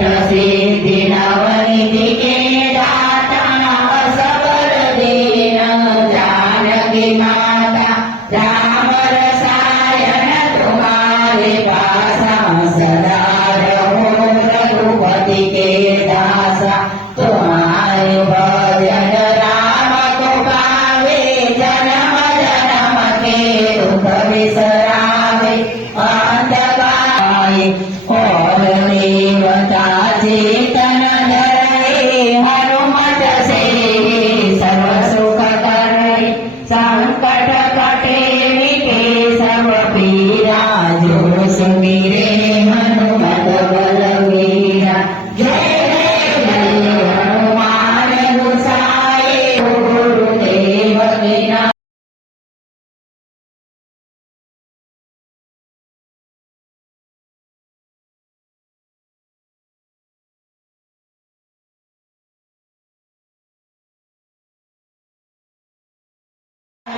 Gracias.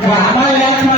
我们来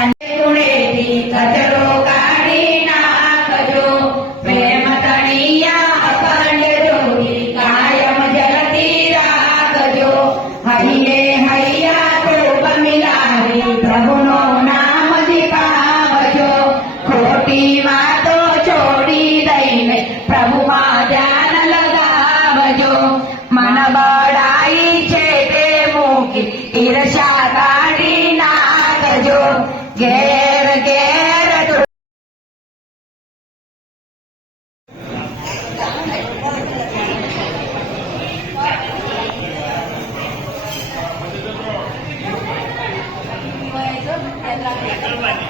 కన్యకునేటి కథలో Давай.